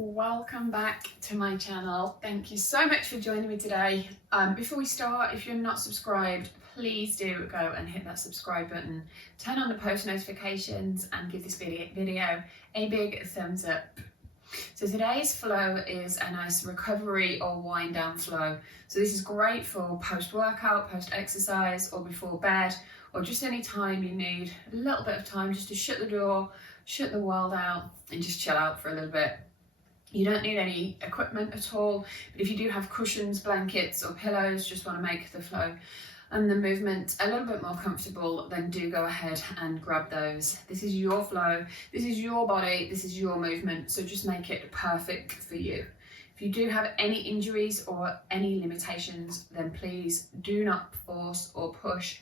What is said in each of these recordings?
Welcome back to my channel. Thank you so much for joining me today. Before we start, if you're not subscribed, please do go and hit that subscribe button, turn on the post notifications and give this video a big thumbs up. So today's flow is a nice recovery or wind down flow. So this is great for post-workout, post-exercise, or before bed, or just any time you need a little bit of time just to shut the door, shut the world out and just chill out for a little bit. You don't need any equipment at all, but if you do have cushions, blankets or pillows, just want to make the flow and the movement a little bit more comfortable, then do go ahead and grab those. This is your flow, this is your body, this is your movement, so just make it perfect for you. If you do have any injuries or any limitations, then please do not force or push.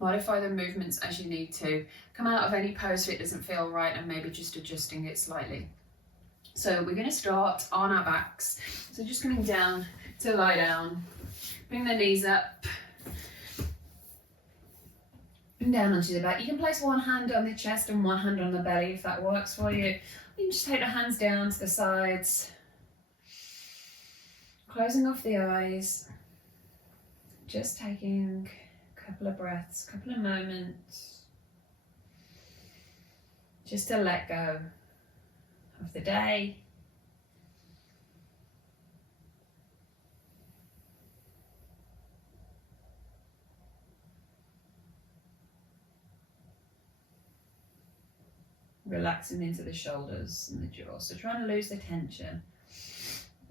Modify the movements as you need to. Come out of any pose if it doesn't feel right and maybe just adjusting it slightly. So we're going to start on our backs. So just coming down to lie down, bring the knees up and down onto the back. You can place one hand on the chest and one hand on the belly if that works for you. You can just take the hands down to the sides, closing off the eyes, just taking a couple of breaths, a couple of moments, just to let go of the day. Relaxing into the shoulders and the jaw, so trying to lose the tension.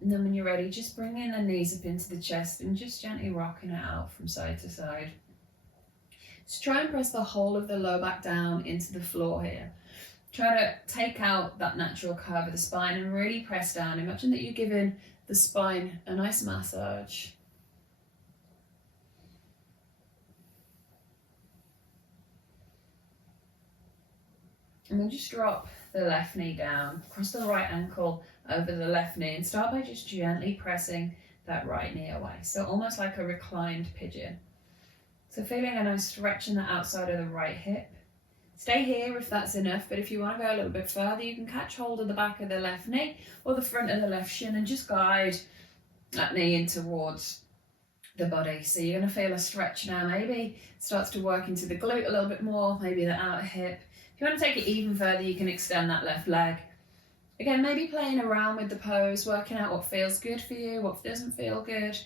And then when you're ready, just bringing the knees up into the chest and just gently rocking it out from side to side. So try and press the whole of the low back down into the floor here. Try to take out that natural curve of the spine and really press down. Imagine that you're giving the spine a nice massage. And then just drop the left knee down, cross the right ankle over the left knee and start by just gently pressing that right knee away. So almost like a reclined pigeon. So feeling a nice stretch in the outside of the right hip. Stay here if that's enough, but if you want to go a little bit further, you can catch hold of the back of the left knee or the front of the left shin and just guide that knee in towards the body. So you're going to feel a stretch now. Maybe it starts to work into the glute a little bit more, maybe the outer hip. If you want to take it even further, you can extend that left leg. Again, maybe playing around with the pose, working out what feels good for you, what doesn't feel good,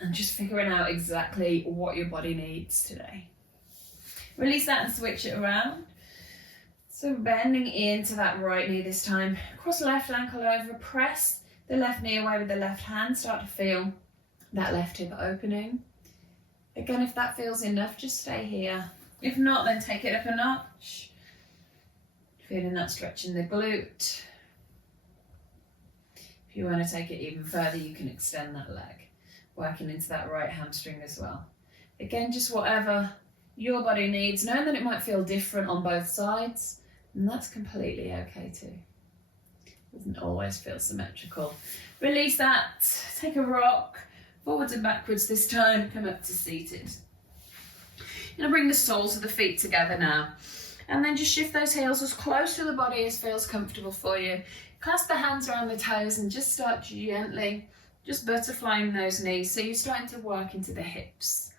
and just figuring out exactly what your body needs today. Release that and switch it around. So bending into that right knee this time. Cross the left ankle over, press the left knee away with the left hand. Start to feel that left hip opening. Again, if that feels enough, just stay here. If not, then take it up a notch. Feeling that stretch in the glute. If you want to take it even further, you can extend that leg, working into that right hamstring as well. Again, just whatever your body needs, knowing that it might feel different on both sides, and that's completely okay too. Doesn't always feel symmetrical. Release that, take a rock, forwards and backwards this time, come up to seated. You're gonna bring the soles of the feet together now, and then just shift those heels as close to the body as feels comfortable for you. Clasp the hands around the toes and just start gently, just butterflying those knees. So you're starting to work into the hips.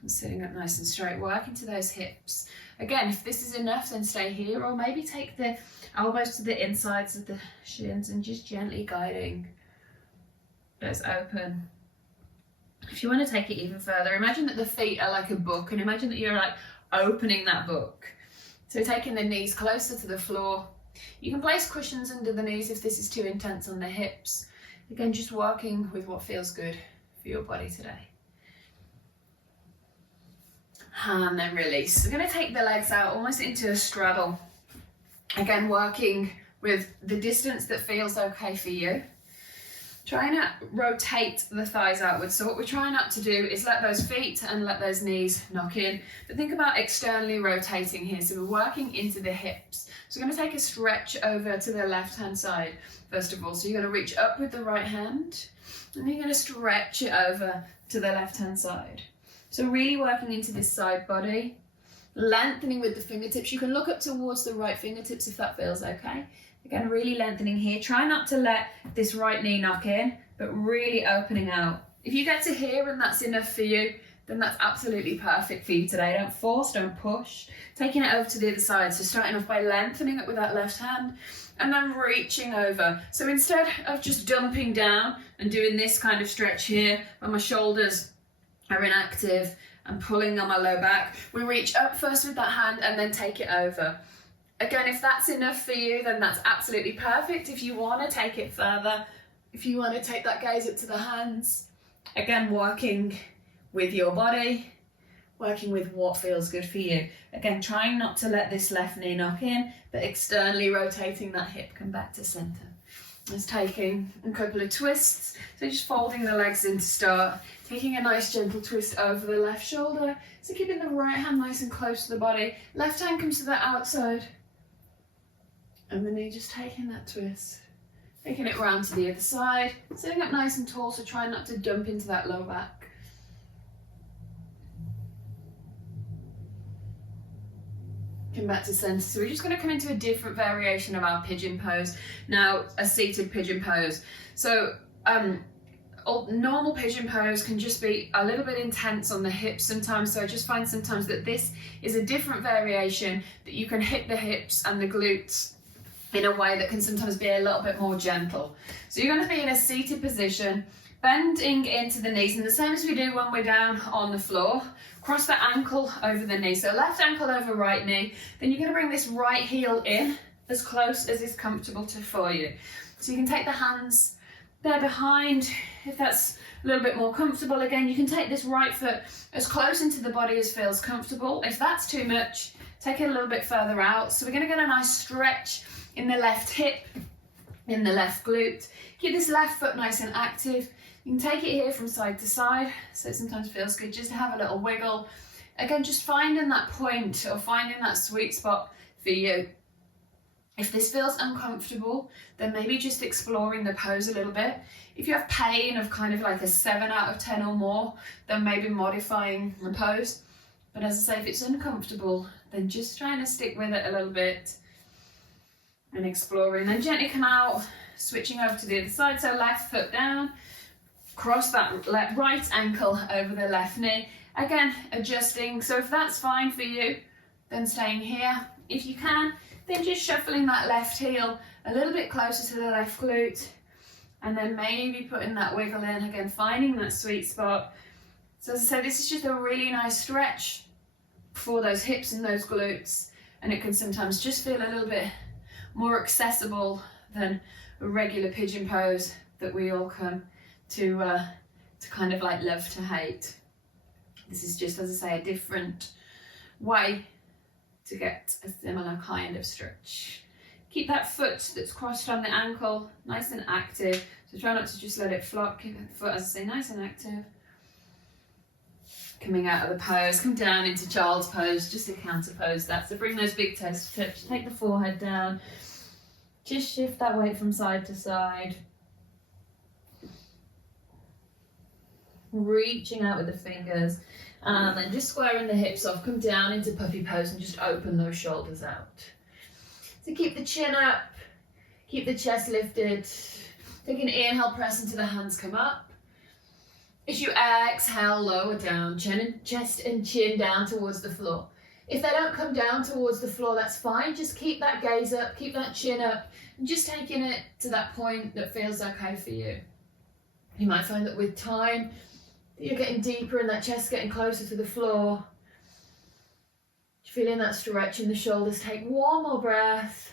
And sitting up nice and straight, work into those hips. Again, if this is enough, then stay here, or maybe take the elbows to the insides of the shins and just gently guiding those open. If you want to take it even further, imagine that the feet are like a book, and imagine that you're like opening that book. So taking the knees closer to the floor. You can place cushions under the knees if this is too intense on the hips. Again, just working with what feels good for your body today. And then release. We're going to take the legs out almost into a straddle. Again, working with the distance that feels okay for you. Trying to rotate the thighs outwards. So what we're trying not to do is let those feet and let those knees knock in. But think about externally rotating here. So we're working into the hips. So we're going to take a stretch over to the left-hand side, first of all. So you're going to reach up with the right hand, and then you're going to stretch it over to the left-hand side. So really working into this side body, lengthening with the fingertips. You can look up towards the right fingertips if that feels okay. Again, really lengthening here. Try not to let this right knee knock in, but really opening out. If you get to here and that's enough for you, then that's absolutely perfect for you today. Don't force, don't push. Taking it over to the other side. So starting off by lengthening it with that left hand and then reaching over. So instead of just dumping down and doing this kind of stretch here where my shoulders are inactive and pulling on my low back, we reach up first with that hand and then take it over. Again, if that's enough for you, then that's absolutely perfect. If you want to take it further, if you want to take that gaze up to the hands, again, working with your body, working with what feels good for you. Again, trying not to let this left knee knock in, but externally rotating that hip, come back to center. Just taking a couple of twists. So just folding the legs in to start, taking a nice gentle twist over the left shoulder. So keeping the right hand nice and close to the body. Left hand comes to the outside. And the knee just taking that twist. Taking it round to the other side. Sitting up nice and tall, so try not to dump into that low back. Come back to center. So we're just going to come into a different variation of our pigeon pose. Now, a seated pigeon pose. So normal pigeon pose can just be a little bit intense on the hips sometimes. So I just find sometimes that this is a different variation that you can hit the hips and the glutes in a way that can sometimes be a little bit more gentle. So you're going to be in a seated position, bending into the knees, and the same as we do when we're down on the floor. Cross the ankle over the knee. So left ankle over right knee. Then you're going to bring this right heel in as close as is comfortable for you. So you can take the hands there behind if that's a little bit more comfortable. Again, you can take this right foot as close into the body as feels comfortable. If that's too much, take it a little bit further out. So we're going to get a nice stretch in the left hip, in the left glute. Keep this left foot nice and active. You can take it here from side to side, so it sometimes feels good just to have a little wiggle. Again, just finding that point or finding that sweet spot for you. If this feels uncomfortable, then maybe just exploring the pose a little bit. If you have pain of kind of like a 7 out of 10 or more, then maybe modifying the pose. But as I say, if it's uncomfortable, then just trying to stick with it a little bit and exploring. Then gently come out, switching over to the other side. So left foot down. Cross that right ankle over the left knee. Again, adjusting. So if that's fine for you, then staying here. If you can, then just shuffling that left heel a little bit closer to the left glute. And then maybe putting that wiggle in. Again, finding that sweet spot. So as I said, this is just a really nice stretch for those hips and those glutes. And it can sometimes just feel a little bit more accessible than a regular pigeon pose that we all come to kind of like love to hate. This is just, as I say, a different way to get a similar kind of stretch. Keep that foot that's crossed on the ankle nice and active. So try not to just let it flop. Keep the foot, as I say, nice and active. Coming out of the pose, come down into child's pose, just to counter pose that. So bring those big toes to touch, take the forehead down. Just shift that weight from side to side. Reaching out with the fingers, and then just squaring the hips off, come down into puppy pose and just open those shoulders out. So keep the chin up, keep the chest lifted. Take an inhale, press into the hands, come up. As you exhale, lower down, chest and chin down towards the floor. If they don't come down towards the floor, that's fine. Just keep that gaze up, keep that chin up, and just taking it to that point that feels okay for you. You might find that with time, you're getting deeper and that chest getting closer to the floor. Feeling that stretch in the shoulders. Take one more breath.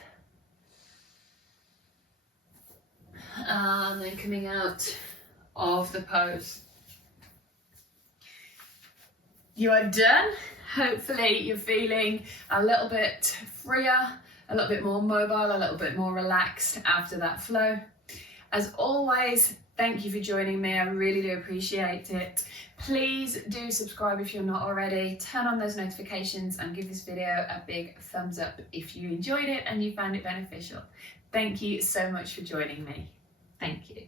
And then coming out of the pose. You are done. Hopefully you're feeling a little bit freer, a little bit more mobile, a little bit more relaxed after that flow. As always, thank you for joining me. I really do appreciate it. Please do subscribe if you're not already. Turn on those notifications and give this video a big thumbs up if you enjoyed it and you found it beneficial. Thank you so much for joining me. Thank you.